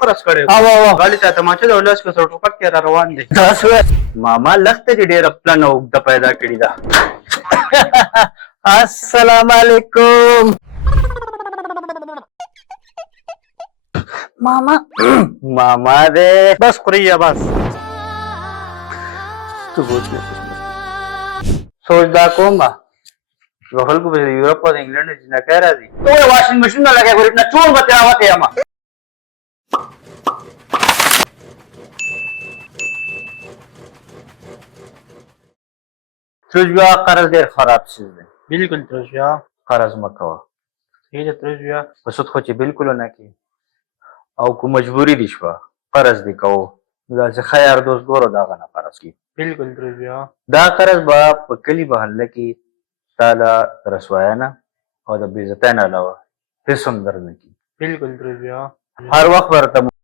قرض کړی غالي ته تماچه د ولس په سر ټوپک کې را روان دی ماما لخته دې ډېره پلنه اوږده پیدا کړې ده السلام علیکم ماما دې بس خوري یا بس سوچ دا کوم په خلکو په یورپ او انګلند کې نه کوي راځي ته واشنګ مشین نه لګای غوړې نه چور به تراوته یم ترجوا قرض ډېر خراب شي بالکل ترجوا قرض مه کوه هیله ترجوا په سود خو چې بالکل نه کوي او کو مجبوری دي شوه قرض دې کوو داسې ښه یار دوست ګوره دغه نه قرض کوي بالکل ترجوا دا قرض به په کلي محله کې تا له رسوایه نه او د بېعزتۍ نه علاوه هېڅ هم در نه کي بالکل ترجوا هر وخت به راته